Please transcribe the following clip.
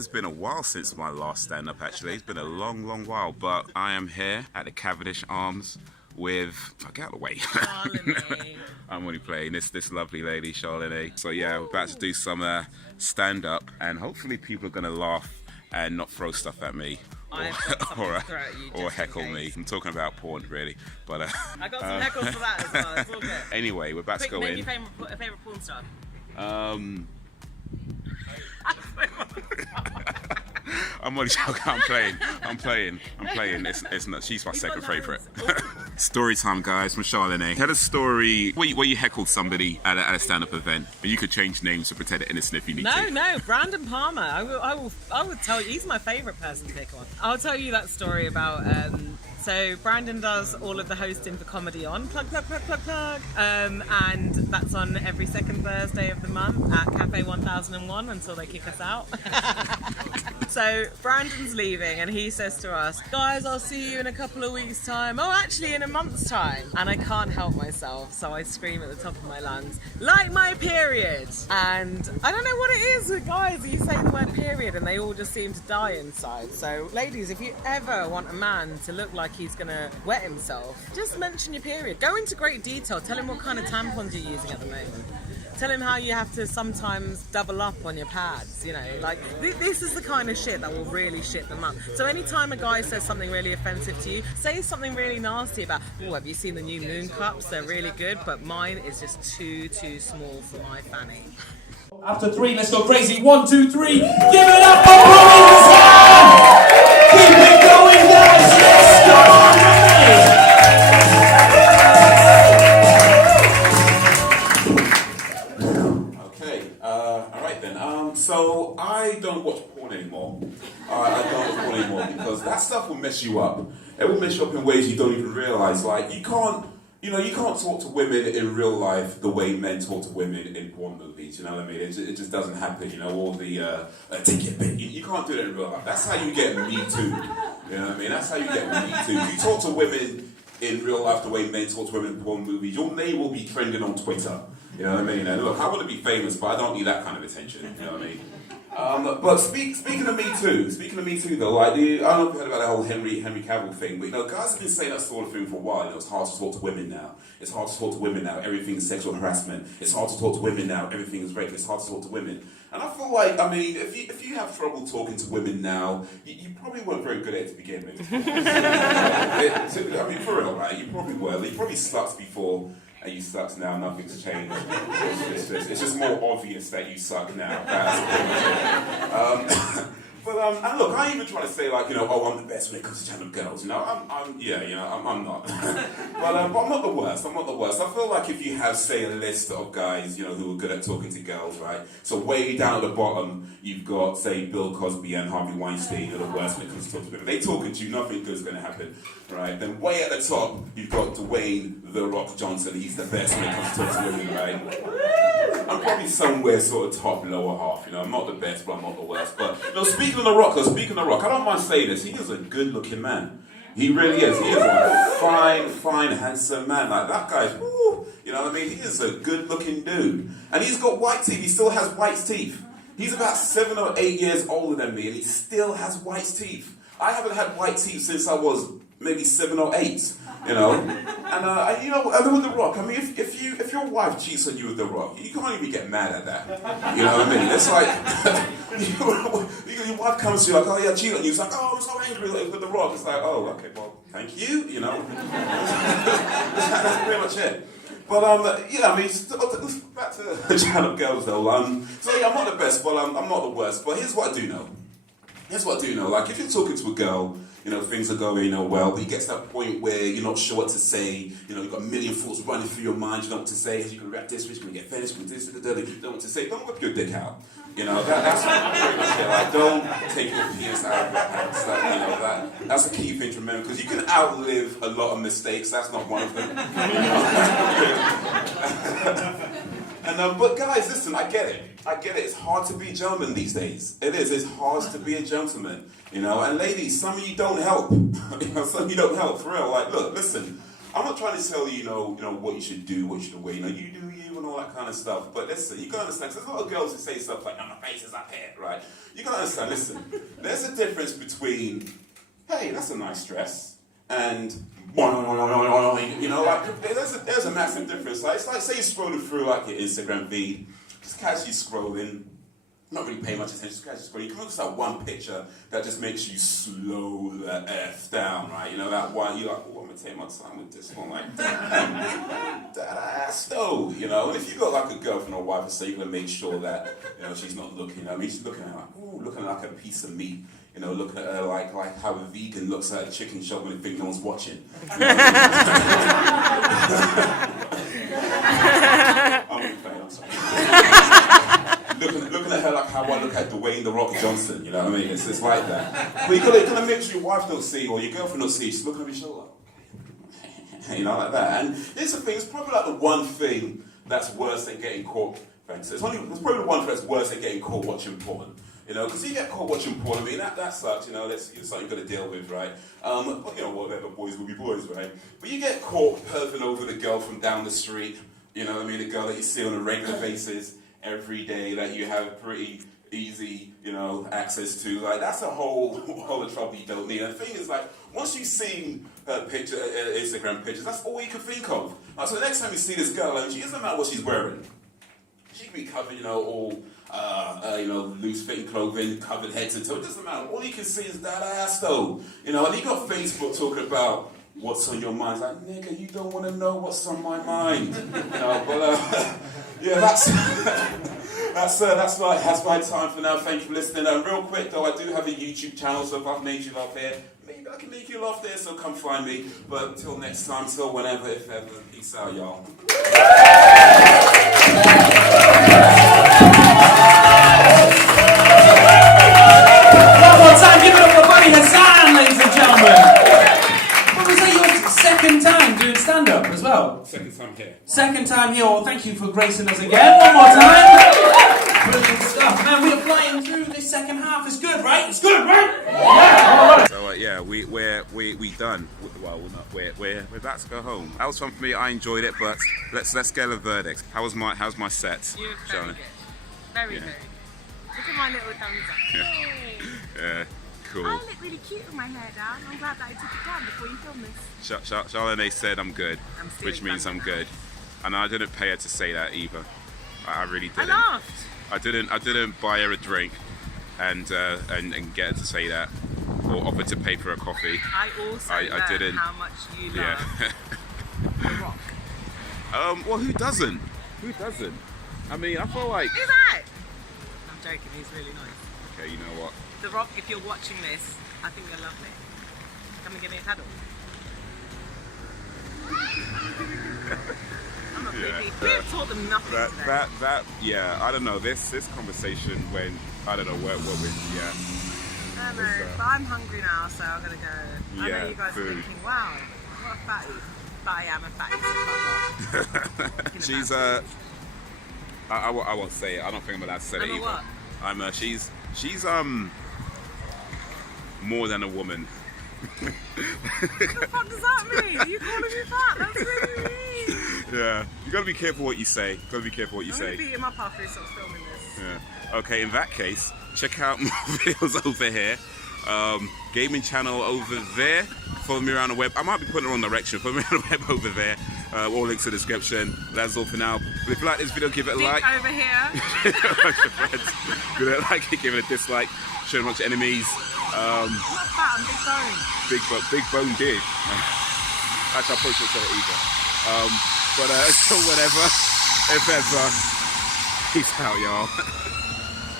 has been a while since my last stand-up, actually. It's been a long, long while, but I am here at the Cavendish Arms with... Oh, get out of the way. Charlene. I'm only playing this lovely lady, Charlene. So yeah, we're about to do some stand-up, and hopefully people are going to laugh and not throw stuff at me. Or heckle me. I'm talking about porn, really. But I got some heckles for that as well. It's all good. Anyway, we're about to go in. Name your favorite porn star. I'm only joking. I'm playing. It's not. She's my second favorite. Story time, guys, from Charlene. Had a story where you heckled somebody at a stand-up event, and you could change names to pretend it innocent if you need to. No, Brandon Palmer. I would tell you. He's my favorite person to pick on. I'll tell you that story about. So Brandon does all of the hosting for Comedy On, plug. And that's on every second Thursday of the month at Cafe 1001 until they kick us out. So Brandon's leaving and he says to us, guys, I'll see you in a couple of weeks' time. Oh, actually in a month's time. And I can't help myself, so I scream at the top of my lungs, like my period. And I don't know what it is with guys, you say the word period and they all just seem to die inside. So ladies, if you ever want a man to look like he's gonna wet himself, just mention your period. Go into great detail. Tell him what kind of tampons you're using at the moment. Tell him how you have to sometimes double up on your pads, you know, like this is the kind of shit that will really shit them up. So anytime a guy says something really offensive to you, say something really nasty about, oh, have you seen the new Moon Cups? They're really good, but mine is just too small for my fanny. After 3, let's go crazy. 1, 2, 3. Give it up for Brandon! Keep it going, guys. Let's go. So I don't watch porn anymore. I don't watch porn anymore because that stuff will mess you up. It will mess you up in ways you don't even realize. Like you can't talk to women in real life the way men talk to women in porn movies. You know what I mean? It just doesn't happen. You know, all the take it, baby. You can't do that in real life. That's how you get Me Too. You know what I mean? That's how you get Me Too. If you talk to women in real life the way men talk to women in porn movies, your name will be trending on Twitter. You know what I mean? And look, I want to be famous, but I don't need that kind of attention. You know what I mean? But speaking of Me Too though, like, I don't know if you heard about that whole Henry Cavill thing, but you know, guys have been saying that sort of thing for a while. You know, it's hard to talk to women now. It's hard to talk to women now. Everything's sexual harassment. It's hard to talk to women now. Everything is rape. It's hard to talk to women. And I feel like, I mean, if you have trouble talking to women now, you probably weren't very good at it to begin with. I mean, for real, right? You probably were. You probably sucked before. And you suck now, nothing's changed. It's just more obvious that you suck now. That's and look, I ain't even trying to say like, you know, oh, I'm the best when it comes to channel girls. You know, I'm not. but I'm not the worst. I feel like if you have, say, a list of guys, you know, who are good at talking to girls, right? So way down at the bottom, you've got, say, Bill Cosby and Harvey Weinstein, who are the worst when it comes to talking to women. They talking to you, nothing good's going to happen, right? Then way at the top, you've got Dwayne The Rock Johnson. He's the best when it comes to talking to women, right? I'm probably somewhere sort of top, lower half. You know, I'm not the best, but I'm not the worst. But you know, speaking of The Rock, I don't mind saying this. He is a good-looking man. He really is. He is a fine, handsome man. Like that guy's, woo, you know what I mean? He is a good-looking dude, and he's got white teeth. He still has white teeth. He's about 7 or 8 years older than me, and he still has white teeth. I haven't had white teeth since I was maybe 7 or 8. You know, and you know, and with The Rock, I mean, if your wife cheats on you with The Rock, you can't even get mad at that. You know what I mean? It's like your wife comes to you like, oh yeah, I cheated on you. It's like, oh, I'm so angry with The Rock. It's like, oh, okay, well, thank you. You know, that's pretty much it. But yeah, I mean, back to the channel girls though. So yeah, I'm not the best, but I'm not the worst. But here's what I do know. Like if you're talking to a girl, you know, things are going, you know, well, but you get to that point where you're not sure what to say, you know, you've got a million thoughts running through your mind, you don't know what to say, you're going to rap this, you're going to get finished, you don't know what to say, don't whip your dick out. You know, that's pretty much it. Like, don't take your penis out of your pants. That, you know, that's a key thing to remember, because you can outlive a lot of mistakes, that's not one of them. But guys, listen, I get it. It's hard to be a gentleman these days. It is. It's hard to be a gentleman. You know, and ladies, some of you don't help. You know, some of you don't help, for real. Like, look, listen. I'm not trying to tell you, you know what you should do, what you should wear. You know, you do you and all that kind of stuff. But listen, you gotta understand. 'Cause there's a lot of girls who say stuff like, "No, my face is up here," right? You gotta understand. Listen, there's a difference between, "Hey, that's a nice dress," and you know, like there's a massive difference. Like it's like say you're scrolling through like your Instagram feed, just casually scrolling. Not really paying much attention, just casually scrolling. You come across that one picture that just makes you slow the F down, right? You know, that one, you're like, oh, I'm gonna take my time with this one, like, damn, that ass though, you know? And if you've got like a girlfriend or wife, so you're gonna make sure that, you know, she's not looking, I mean, she's looking at her like, ooh, looking like a piece of meat. You know, looking at her like how a vegan looks at a chicken shop when they think no one's watching. I'm only playing, I'm sorry. Looking at her like how I look at Dwayne "The Rock" Johnson, you know what I mean? It's like that. But you gotta make sure your wife don't see or your girlfriend don't see. She's looking over your shoulder, okay, you know, like that. And here's the thing: it's probably like the one thing that's worse than getting caught. Thanks. It's probably the one thing that's worse than getting caught watching porn. You know, because you get caught watching porn. I mean, that sucks. You know, it's something you've got to deal with, right? But you know, whatever, boys will be boys, right? But you get caught perving over the girl from down the street. You know what I mean? The girl that you see on a regular basis every day that you have pretty easy, you know, access to. Like, that's a whole of trouble you don't need. And the thing is, like, once you've seen her picture, Instagram pictures, that's all you can think of. Like, so the next time you see this girl, and it doesn't matter what she's wearing. She can be covered, you know, all, you know, loose-fitting clothing, covered head to toe. It doesn't matter. All you can see is that ass, though. You know, and you got Facebook talking about what's on your mind. It's like, nigga, you don't want to know what's on my mind. You know, but, yeah, that's my time for now. Thank you for listening. Real quick, though, I do have a YouTube channel, so if I've made you laugh here, maybe I can make you laugh there, so come find me. But until next time, till whenever, if ever, peace out, y'all. One more time, give it up for Buddy Hassan, ladies and gentlemen. What was that, your second time doing stand-up as well? Second time here. Second time here. Well, thank you for gracing us again. One more time. Brilliant stuff. Man, we're flying through this second half. It's good, right? It's good, right? Yeah. So yeah, we done. Well, we're about to go home. That was fun for me. I enjoyed it, but let's get a verdict. How's my set? You're very good. Very good. Look at my little thumbs up. Yeah, cool. I look really cute with my hair down. I'm glad that I took it down before you filmed this. Charlene said I'm good, which means I'm good. And I didn't pay her to say that either. I really didn't. I laughed. I didn't buy her a drink and get her to say that or offer to pay for a coffee. I also learned didn't. How much you love The Rock. Well, who doesn't? Who doesn't? I mean, I feel like. Who's that? I'm joking. He's really nice. Okay, you know what? The Rock, if you're watching this, I think you're lovely. Come and give me a cuddle. I'm not creepy. We have taught them nothing today. Yeah, I don't know. This conversation when, I don't know, where we, yeah. I know, but I'm hungry now, so I'm gonna go. I know you guys food. are thinking, wow, what a fatty. But I am a fatty, so fuck off. She's, I won't say it. I don't think I'm allowed to say it either. What? I'm, she's, more than a woman. What the fuck does that mean? Are you calling me fat? That's really mean. Yeah, you gotta be careful what you say. I'm gonna beat him up after he stops filming this. Yeah. Okay, in that case, check out my videos over here. Gaming channel over there. Follow me around the web. I might be putting it on direction. Follow me around the web over there. All links in the description. That's all for now. But if you like this video, give it a like. Over here. Share it amongst your friends. Give it a like, give it a dislike. Share it amongst your enemies. I'm not fat, I'm big bone. Big bone dish. Actually, I probably shouldn't say it either. But so whatever, if ever, peace out, y'all.